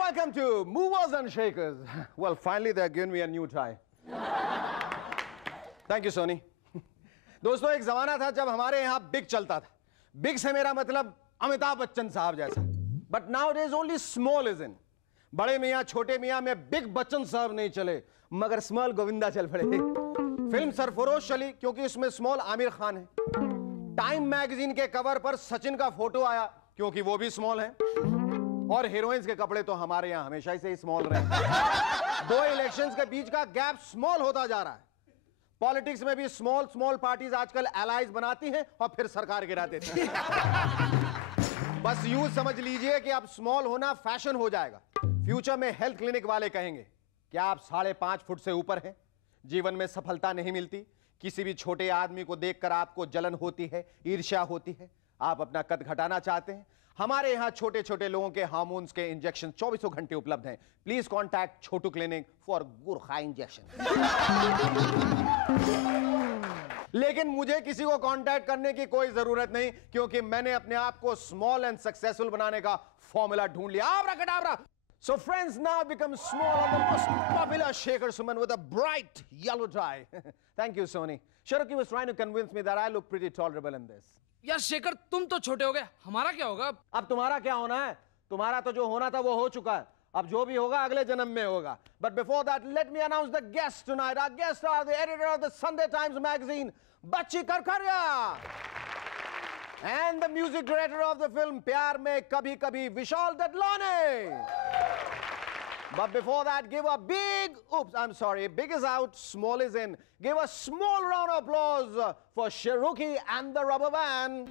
Welcome to Movers and Shakers. Well, finally they're giving me a new tie. Thank you, Sony. दोस्तों, एक जमाना था जब हमारे यहाँ बिग चलता था. बिग से मेरा मतलब अमिताभ बच्चन साहब जैसा. But nowadays only small is in. बड़े मियाँ छोटे मियाँ में बिग बच्चन साहब नहीं चले, मगर स्मॉल गोविंदा चल पड़े. फिल्म सरफरोश चली क्योंकि इसमें स्मॉल आमिर खान है. टाइम मैगजीन के कवर पर सचिन का फोटो आया क्योंकि वो भी स्मॉल है. और हीरोइंस के कपड़े तो हमारे यहाँ हमेशा से ही स्मॉल रहे. दो इलेक्शंस के बीच का गैप स्मॉल होता जा रहा है. पॉलिटिक्स में भी स्मॉल स्मॉल पार्टीज आजकल एलाइज बनाती हैं और फिर सरकार गिरा देती हैं. बस यूं समझ लीजिए कि अब स्मॉल होना फैशन हो जाएगा. फ्यूचर में हेल्थ क्लिनिक वाले कहेंगे, क्या आप 5.5 फुट से ऊपर हैं? जीवन में सफलता नहीं मिलती? किसी भी छोटे आदमी को देखकर आपको जलन होती है, ईर्ष्या होती है, आप अपना कद घटाना चाहते हैं? हमारे यहां छोटे छोटे लोगों के हार्मोन्स के इंजेक्शन 24 घंटे उपलब्ध हैं. Please contact Chhotu clinic for Gurkha injection. लेकिन मुझे किसी को कांटेक्ट करने की कोई जरूरत नहीं, क्योंकि मैंने अपने आप को स्मॉल एंड सक्सेसफुल बनाने का फॉर्मूला ढूंढ लिया. Abracadabra! So friends now become small and the most popular shaker suman with a bright yellow tie. Thank you, Sony. Sharuki was trying to convince me that I look pretty tolerable in this. यार शेखर, तुम तो छोटे हो गए, हमारा क्या होगा? अब तुम्हारा क्या होना है? तुम्हारा तो जो होना था वो हो चुका है. अब जो भी होगा अगले जन्म में होगा. But before that, let me announce the guests tonight. Our guests are the editor of the Sunday Times magazine, Bachchi Karkaria, and the music director of the film Pyar Mein Kabhi Kabhi, Vishal Dadlani. But before that, give a big, big is out, small is in. Give a small round of applause for Sharuki and the Rubber Band.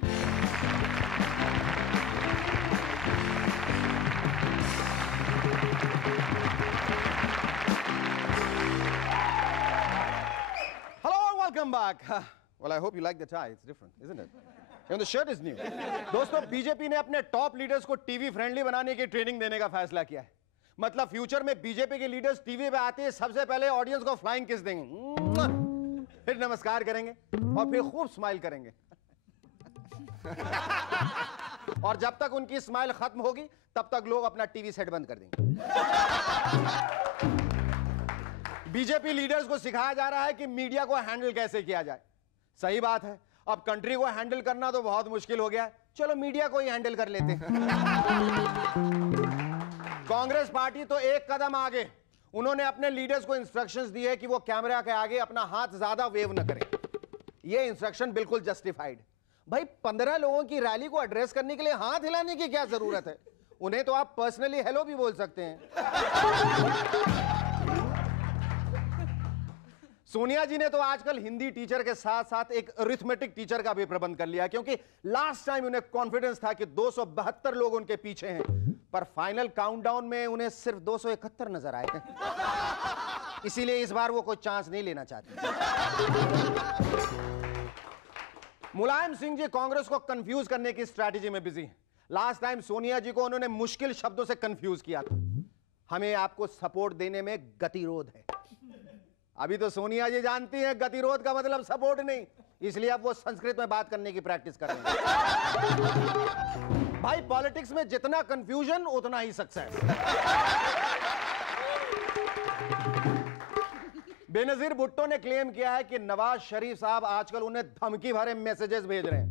Hello, welcome back. Well, I hope you like the tie. It's different, isn't it? Even the shirt is new. दोस्तों, BJP ने अपने top leaders को TV friendly बनाने की training देने का फैसला किया है. मतलब फ्यूचर में बीजेपी के लीडर्स टीवी पे आते हैं, सबसे पहले ऑडियंस को फ्लाइंग किस देंगे, फिर नमस्कार करेंगे और फिर खूब स्माइल करेंगे. और जब तक उनकी स्माइल खत्म होगी तब तक लोग अपना टीवी सेट बंद कर देंगे. बीजेपी लीडर्स को सिखाया जा रहा है कि मीडिया को हैंडल कैसे किया जाए. सही बात है, अब कंट्री को हैंडल करना तो बहुत मुश्किल हो गया है, चलो मीडिया को ही हैंडल कर लेते हैं. कांग्रेस पार्टी तो एक कदम आगे. उन्होंने अपने लीडर्स को इंस्ट्रक्शंस दी है कि वो कैमरा के आगे अपना हाथ ज्यादा वेव न करें. ये इंस्ट्रक्शन बिल्कुल जस्टिफाइड. भाई 15 लोगों की रैली को एड्रेस करने के लिए हाथ हिलाने की क्या जरूरत है? उन्हें तो आप पर्सनली हेलो भी बोल सकते हैं. सोनिया जी ने तो आजकल हिंदी टीचर के साथ साथ एक अरिथमेटिक टीचर का भी प्रबंध कर लिया, क्योंकि लास्ट टाइम उन्हें कॉन्फिडेंस था कि 272 लोग उनके पीछे हैं, पर फाइनल काउंटडाउन में उन्हें सिर्फ 271 नजर आए हैं. इसीलिए इस बार वो कोई चांस नहीं लेना चाहते. मुलायम सिंह जी कांग्रेस को कंफ्यूज करने की स्ट्रैटेजी में बिजी हैं. लास्ट टाइम सोनिया जी को उन्होंने मुश्किल शब्दों से कंफ्यूज किया था. हमें आपको सपोर्ट देने में गतिरोध है. अभी तो सोनिया जी जानती हैं गतिरोध का मतलब सपोर्ट नहीं, इसलिए अब वो संस्कृत में बात करने की प्रैक्टिस कर रहे हैं. भाई पॉलिटिक्स में जितना कंफ्यूजन उतना ही सक्सेस. बेनजीर भुट्टो ने क्लेम किया है कि नवाज शरीफ साहब आजकल उन्हें धमकी भरे मैसेजेस भेज रहे हैं.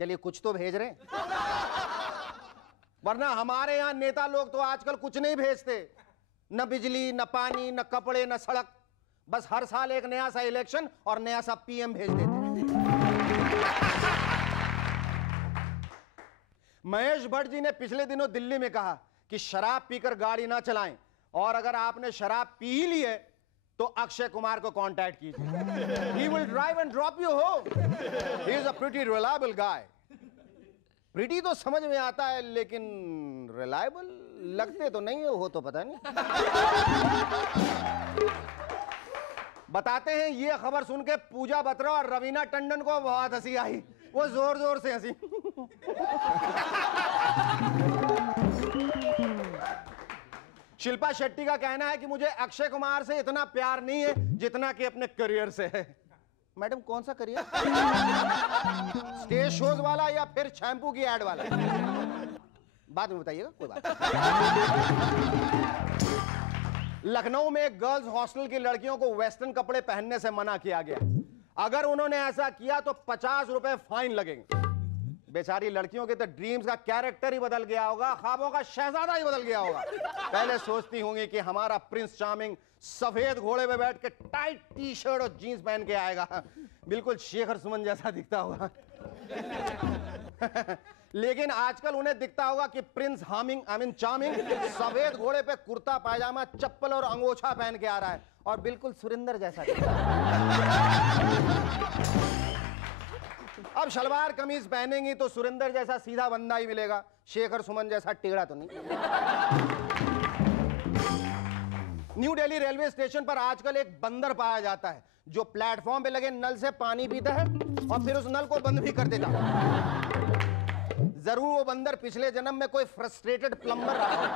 चलिए कुछ तो भेज रहे हैं, वरना हमारे यहां नेता लोग तो आजकल कुछ नहीं भेजते. न बिजली, न पानी, न कपड़े, न सड़क. बस हर साल एक नया सा इलेक्शन और नया सा पीएम भेज देते हैं. महेश भट्ट जी ने पिछले दिनों दिल्ली में कहा कि शराब पीकर गाड़ी ना चलाएं, और अगर आपने शराब पी ही ली है तो अक्षय कुमार को कांटेक्ट कीजिए. He will drive and drop you home. He is a pretty reliable guy. Pretty तो समझ में आता है, लेकिन रिलायबल लगते तो नहीं हो तो पता नहीं. बताते हैं ये खबर सुन के पूजा बत्रा और रवीना टंडन को बहुत हंसी आई. वो जोर जोर से हंसी. शिल्पा शेट्टी का कहना है कि मुझे अक्षय कुमार से इतना प्यार नहीं है जितना कि अपने करियर से है. मैडम कौन सा करियर? स्टेज शोज वाला या फिर शैम्पू की एड वाला? बाद में बताइएगा, कोई बात नहीं। लखनऊ में गर्ल्स हॉस्टल की लड़कियों को वेस्टर्न कपड़े पहनने से मना किया गया। अगर उन्होंने ऐसा किया तो 50 रुपए फाइन लगेंगे। बेचारी लड़कियों के तो ड्रीम्स का कैरेक्टर ही बदल गया होगा, ख्वाबों का शहजादा ही बदल गया होगा। पहले सोचती होंगी कि हमारा प्रिंस चार्मिंग सफेद घोड़े पे बैठ के टाइट टी शर्ट और जीन्स पहन के आएगा, बिल्कुल शेखर सुमन जैसा दिखता होगा। लेकिन आजकल उन्हें दिखता होगा कि प्रिंस चार्मिंग सफेद घोड़े पे कुर्ता पायजामा चप्पल और अंगोछा पहन के आ रहा है और बिल्कुल सुरिंदर जैसा दिखता है। अब शलवार कमीज पहनेंगी तो सुरिंदर जैसा सीधा बंदा ही मिलेगा, शेखर सुमन जैसा टेढ़ा तो नहीं। न्यू दिल्ली रेलवे स्टेशन पर आजकल एक बंदर पाया जाता है जो प्लेटफॉर्म पे लगे नल से पानी पीता है और फिर उस नल को बंद भी कर देता है। जरूर वो बंदर पिछले जन्म में कोई फ्रस्ट्रेटेड प्लम्बर रहा होगा,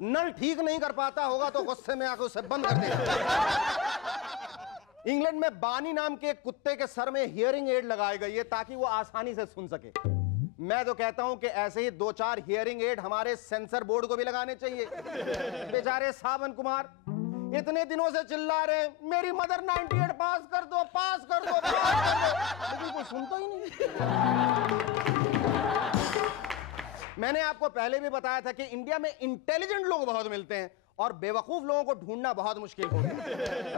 नल ठीक नहीं कर पाता होगा तो गुस्से में आकर उसे बंद कर देगा। इंग्लैंड में बानी नाम के एक कुत्ते के सर में हियरिंग एड लगाई गई है ताकि वो आसानी से सुन सके। मैं तो कहता हूं कि ऐसे ही 2-4 हियरिंग एड हमारे सेंसर बोर्ड को भी लगाने चाहिए। बेचारे सावन कुमार इतने दिनों से चिल्ला रहे हैं, मेरी मदर 98 पास कर दो, पास कर दो, पास कर दो, लेकिन कोई सुनता ही नहीं। मैंने आपको पहले भी बताया था कि इंडिया में इंटेलिजेंट लोग बहुत मिलते हैं और बेवकूफ लोगों को ढूंढना बहुत मुश्किल हो गया।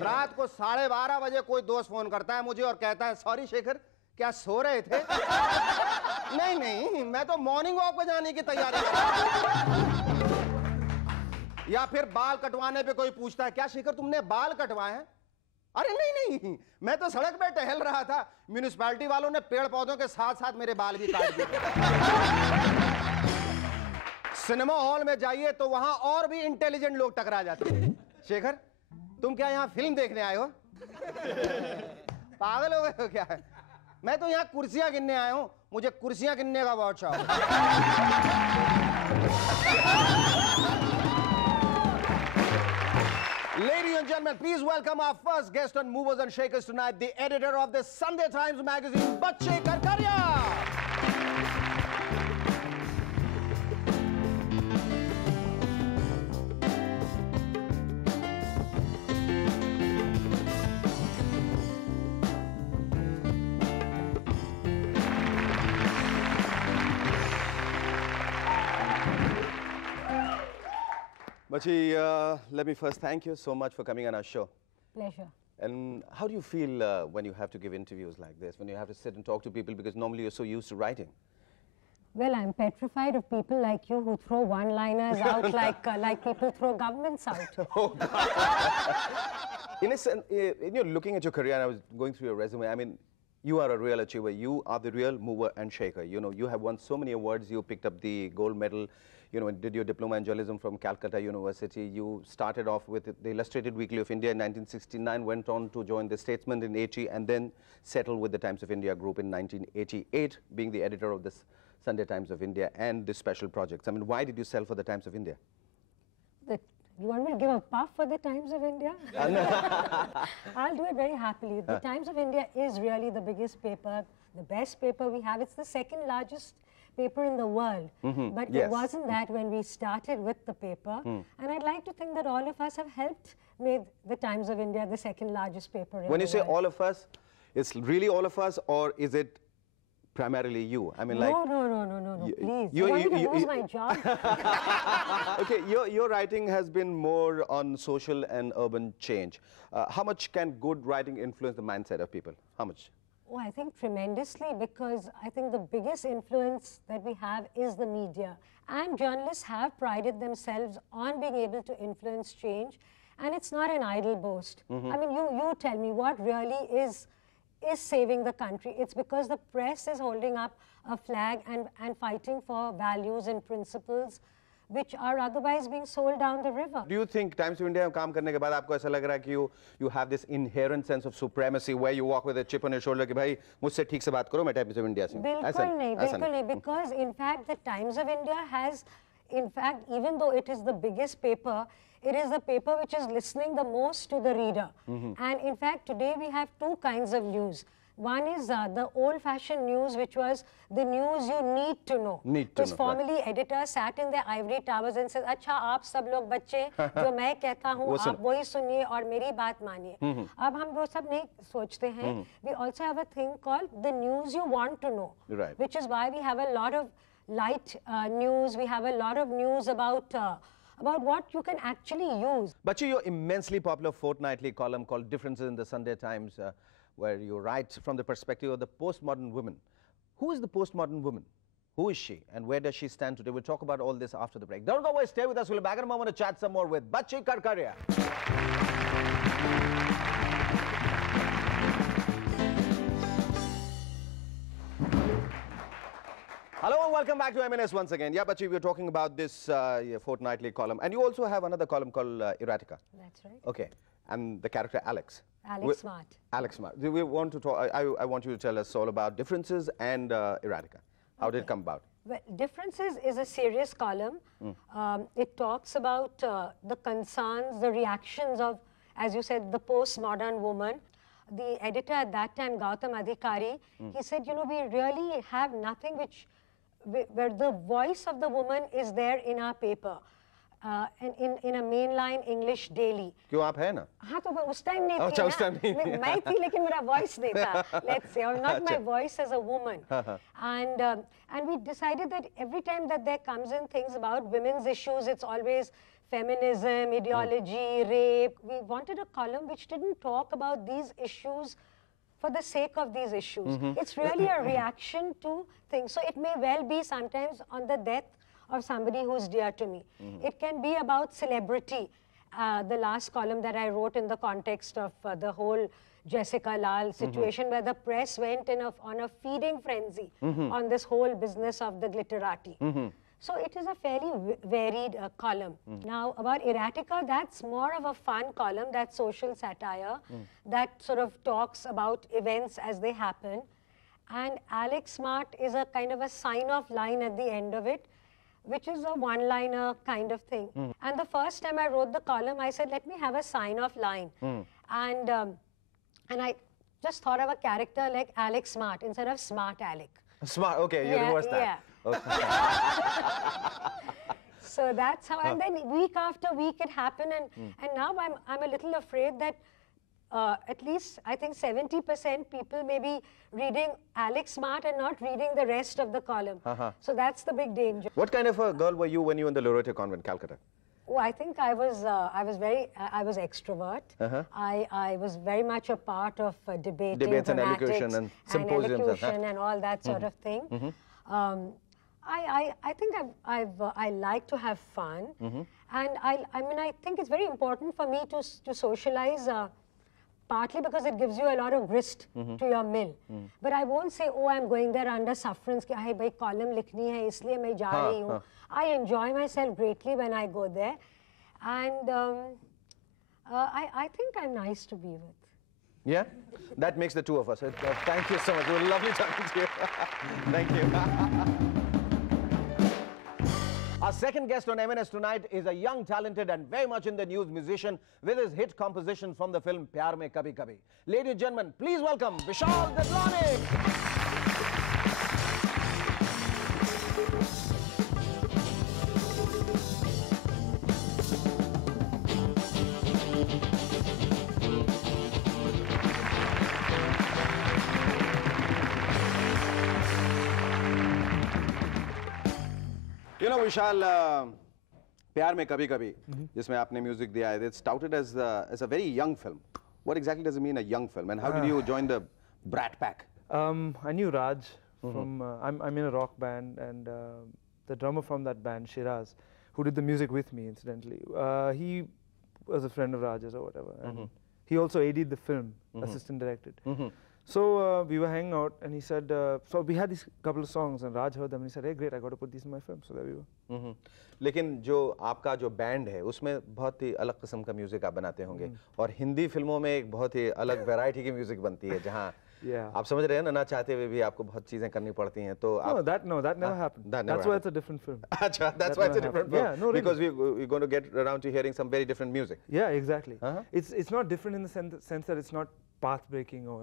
रात को 12:30 बजे कोई दोस्त फोन करता है मुझे और कहता है, सॉरी शेखर, क्या सो रहे थे? नहीं, मैं तो मॉर्निंग वॉक पे जाने की तैयारी कर रहा हूं। या फिर बाल कटवाने पे कोई पूछता है, क्या शेखर तुमने बाल कटवाए हैं? अरे नहीं, मैं तो सड़क पे टहल रहा था, म्यूनिसिपैलिटी वालों ने पेड़ पौधों के साथ साथ मेरे बाल भी काट दिए। सिनेमा हॉल में जाइए तो वहां और भी इंटेलिजेंट लोग टकरा जाते हैं। शेखर, तुम क्या यहां फिल्म देखने आए हो? पागल हो गए हो क्या? मैं तो यहां कुर्सियां गिनने आया हूं, मुझे कुर्सियां गिनने का बहुत शौक है। Ladies and gentlemen, please welcome our first guest on Movers and Shakers tonight, the editor of the Sunday Times magazine, Bachche Karkaria. Bachche, let me first thank you so much for coming on our show. Pleasure. And how do you feel when you have to give interviews like this, when you have to sit and talk to people, because normally you're so used to writing? Well, I'm petrified of people like you who throw one-liners out like people throw governments out. Oh, in a sense, looking at your career, and I was going through your resume, I mean, you are a real achiever. You are the real mover and shaker. You know, you have won so many awards. You picked up the gold medal, did your diploma in journalism from Calcutta University. You started off with the Illustrated Weekly of India in 1969, went on to join the Statesman in 80, and then settled with the Times of India group in 1988, being the editor of the Sunday Times of India and the special projects. I mean, why did you sell for the Times of India? You want me to give a puff for the Times of India? I'll do it very happily. The Times of India is really the biggest paper, the best paper we have. It's the second largest paper in the world. But yes. It wasn't that when we started with the paper. And I'd like to think that all of us have helped make the Times of India the second largest paper in the world. When you say all of us, it's really all of us, or is it primarily you? I mean, no, like... No, please. You want me to lose my job? Okay, your writing has been more on social and urban change. How much can good writing influence the mindset of people? How much? Oh, I think tremendously, because I think the biggest influence that we have is the media. And journalists have prided themselves on being able to influence change. And it's not an idle boast. I mean, you tell me what really is saving the country. It's because the press is holding up a flag and fighting for values and principles which are otherwise being sold down the river. Do you think Times of India में काम करने के बाद आपको ऐसा लग रहा है कि you have this inherent sense of supremacy where you walk with a chip on your shoulder कि भाई मुझसे ठीक से बात करो, मैं Times of India से हूँ? बिल्कुल नहीं, because in fact the Times of India has in fact, even though it is the biggest paper, it is the paper which is listening the most to the reader. And in fact, today we have two kinds of news. One is the old-fashioned news, which was the news you need to know. Because formerly editors sat in their ivory towers and said, "अच्छा आप सब लोग बच्चे जो मैं कहता हूँ आप वही सुनिए और मेरी बात मानिए." अब हम वो सब नहीं सोचते हैं. We also have a thing called the news you want to know, which is why we have a lot of light news. We have a lot of news about what you can actually use. Bachi, your immensely popular fortnightly column called Differences in the Sunday Times, where you write from the perspective of the postmodern woman. Who is the postmodern woman? Who is she and where does she stand today? We'll talk about all this after the break. Don't go away, stay with us. We'll be back in a moment to chat some more with Bachi Karkaria. Hello and welcome back to M&S once again. Yeah, Bachi, we're talking about this fortnightly column. And you also have another column called Erotica. That's right. Okay. And the character Alex. Alex Smart. Alex Smart. We want to talk, I want you to tell us all about Differences and Erotica. How did it come about? Well, Differences is a serious column. It talks about the concerns, the reactions of, as you said, the postmodern woman. The editor at that time, Gautam Adhikari, he said, you know, we really have nothing where the voice of the woman is there in our paper. In a mainline English daily. क्यों आप है ना? हाँ तो उस time नहीं थी अच्छा उस टाइम नहीं थी. मैं थी लेकिन मेरा voice नहीं था. Let's say, or not my voice as a woman. And we decided that every time that there comes in things about women's issues, it's always feminism, ideology, rape. We wanted a column which didn't talk about these issues for the sake of these issues. It's really a reaction to things. So it may well be sometimes on the death of somebody who's dear to me. It can be about celebrity. The last column that I wrote in the context of the whole Jessica Lal situation, where the press went on a feeding frenzy on this whole business of the glitterati. So it is a fairly varied column. Now about Erotica, that's more of a fun column, that's social satire, that sort of talks about events as they happen. And Alex Smart is a kind of a sign-off line at the end of it, which is a one-liner kind of thing. And the first time I wrote the column, I said, let me have a sign-off line. And I just thought of a character like Alex Smart instead of Smart Alec. Smart, okay, you reversed that. Yeah. Okay. So that's how, and then week after week it happened, and now I'm a little afraid that at least I think 70% people may be reading Alex Smart and not reading the rest of the column. So that's the big danger. What kind of a girl were you when you were in the Loreto Convent, Calcutta? Oh, I think I was extrovert. I was very much a part of debates and elocution and symposiums and all that sort of thing. I think I like to have fun, and I mean I think it's very important for me to socialize. Partly because it gives you a lot of grist to your mill. But I won't say, oh, I'm going there under sufferance, कि hey, भाई column लिखनी है, इसलिए मैं जा रही हूँ. I enjoy myself greatly when I go there, and I think I'm nice to be with. Yeah, that makes the two of us. Thank you so much. It was lovely talking to you. Thank you. Our second guest on M&S tonight is a young, talented and very much in the news musician with his hit composition from the film Pyar Mein Kabhi Kabhi. Ladies and gentlemen, please welcome Vishal Dadlani. You know, Vishal, Pyar Mein Kabhi Kabhi, जिसमें आपने music दिया है, it's touted as a very young film. What exactly does it mean, a young film? And how did you join the Brat Pack? I knew Raj from, I'm in a rock band, and the drummer from that band, Shiraz, who did the music with me, incidentally, he was a friend of Raj's or whatever. And he also AD'd the film, assistant directed. So we were hanging out, and he said, so we had these couple of songs, and Raj heard them, and he said, hey, great, I got to put these in my film. So there we were. लेकिन जो आपका जो band है उसमें बहुत ही अलग किस्म का म्यूजिक आप बनाते होंगे और हिंदी फिल्मों में एक बहुत ही अलग वैरायटी की म्यूजिक बनती है जहाँ आप समझ रहे हैं ना चाहते हुए भी आपको बहुत चीजें करनी पड़ती हैं तो No, that never happened. That's why it's a different film. अच्छा, that's why it's a different film. Yeah, no, really. Because we're going to get around to hearing some very different music. Yeah, exactly. It's not different in the sense that it's not path breaking or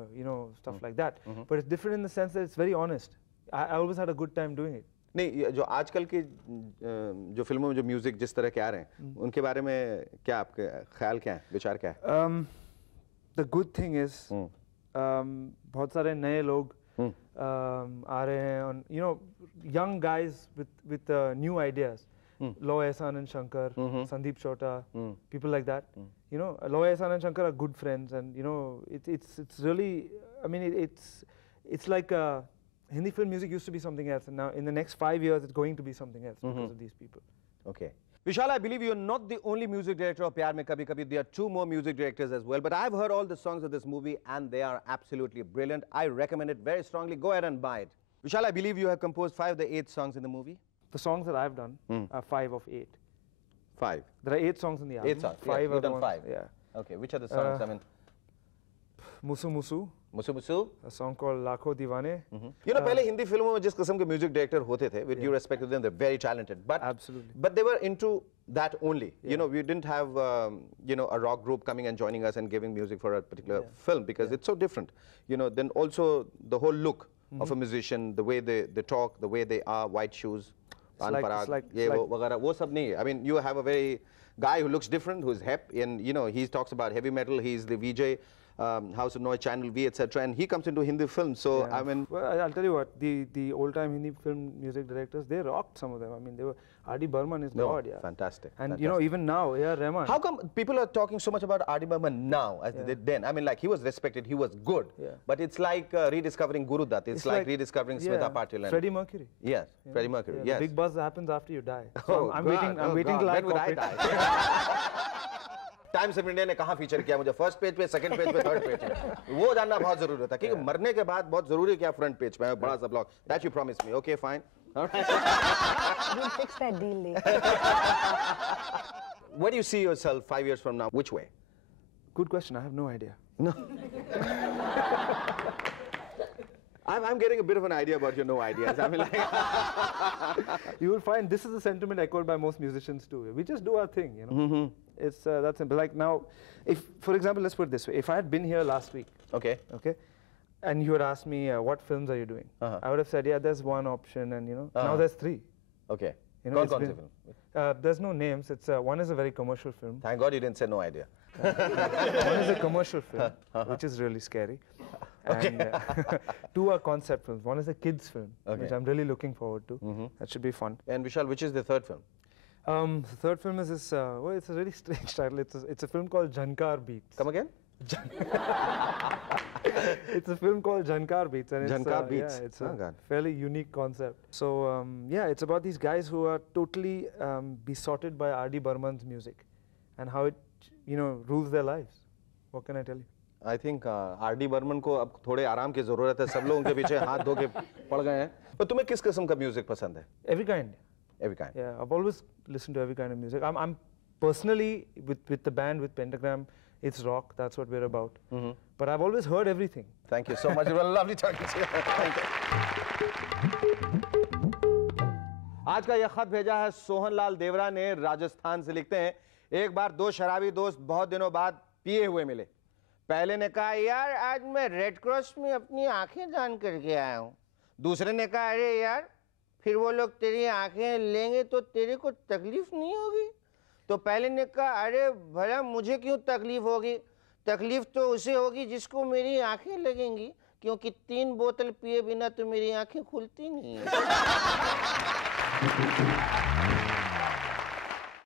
stuff like that, but it's different in the sense that it's very honest. I always had a good time doing it. नहीं, जो आजकल की जो फिल्मों में जो music जिस तरह के आ रहे हैं उनके बारे में क्या आपके ख्याल क्या है, विचार क्या है? The good thing is बहुत सारे नए लोग आ रहे हैं और young guys with new ideas. Loy Ehsan and Shankar, Sandeep Chota, people like that. Loy Ehsan and Shankar are good friends, and it's really, I mean, it's like Hindi film music used to be something else, and now in the next 5 years it's going to be something else because of these people. Okay. Vishal, I believe you're not the only music director of Pyar Mein Kabhi Kabhi. There are 2 more music directors as well, but I've heard all the songs of this movie and they are absolutely brilliant. I recommend it very strongly. Go ahead and buy it. Vishal, I believe you have composed 5 of the 8 songs in the movie. The songs that I've done are 5 of 8. 5. There are 8 songs in the album. 8 songs. 5 you've done 5. Yeah. Okay. Which are the songs? I mean, Musu Musu. Musu Musu. A song called Lakho Diwane. पहले हिंदी फिल्मों में जिस किस्म के music director होते थे, with due respect to them, they're very talented. But absolutely. But they were into that only. We didn't have a rock group coming and joining us and giving music for a particular film because it's so different. Then also the whole look of a musician, the way they talk, the way they are, white shoes, वो सब नहीं है. I mean, you have a very guy who looks different, who's hip, and he talks about heavy metal. He's the VJ. House of Noise, Channel V, etc. And he comes into Hindi film, so I mean... Well, I'll tell you what, the old-time Hindi film music directors, they rocked some of them. I mean, they were... R.D. Burman is God, yeah. Fantastic. And, fantastic. Even now, A.R. Rahman... How come people are talking so much about R.D. Burman now as they did then? I mean, like, he was respected, he was good. Yeah. But it's like rediscovering Guru Dutt. It's like rediscovering Smita Patil. And Freddie Mercury. Yes, Freddie Mercury, yes. The big buzz happens after you die. So I'm waiting till I die. Times of India ने कहाँ feature किया मुझे first page पे, second page पे, third page पे वो जानना बहुत जरूरी होता है क्योंकि मरने के बाद बहुत जरूरी है क्या फ्रंट पेज पे बड़ा सा blog that you promise me okay fine We'll fix that deal later. Where do you see yourself 5 years from now? Which way? Good question. I have no idea. No. I'm getting a bit of an idea about your no ideas. I mean, like you will find this is a sentiment echoed by most musicians too. We just do our thing, It's that simple. Like now, if, for example, let's put it this way: if I had been here last week, okay, and you had asked me what films are you doing, I would have said, yeah, there's one option, and now there's 3. Okay. There's no names. It's one is a very commercial film. Thank God you didn't say no idea. One is a commercial film, which is really scary. And 2 are concept films. One is a kids film, which I'm really looking forward to. That should be fun. And Vishal, which is the 3rd film? The 3rd film is this. Well, it's a really strange title. It's a film called Jhankar Beats. Come again? It's a film called Jhankar Beats, and Jhankar Beats. Yeah, it's a fairly unique concept. So yeah, it's about these guys who are totally besotted by R.D. Burman's music, and how it rules their lives. What can I tell you? I think R.D. Burman को अब थोड़े आराम की जरूरत है. सब लोग उनके पीछे हाथ धो के पड़ गए हैं. तो तुम्हें किस किस्म का म्यूजिक पसंद है? Every kind. Every kind. Yeah, I've always listened to every kind of music. I'm personally with the band, with Pentagram, it's rock. That's what we're about. But I've always heard everything. Thank you so much. It was lovely talking to you. Thank you. आज का यह खत भेजा है सोहन लाल देवरा ने राजस्थान से. लिखते हैं, एक बार 2 शराबी दोस्त बहुत दिनों बाद पिए हुए मिले. पहले ने कहा, यार आज मैं रेड क्रॉस में अपनी आंखें दान करके आया हूँ. दूसरे ने कहा, अरे यार फिर वो लोग तेरी आंखें लेंगे तो तेरे को तकलीफ नहीं होगी. तो पहले ने कहा, अरे भला मुझे क्यों तकलीफ होगी? तकलीफ तो उसे होगी जिसको मेरी आंखें लगेंगी, क्योंकि 3 बोतल पिए बिना तो मेरी आंखें खुलती नहीं है.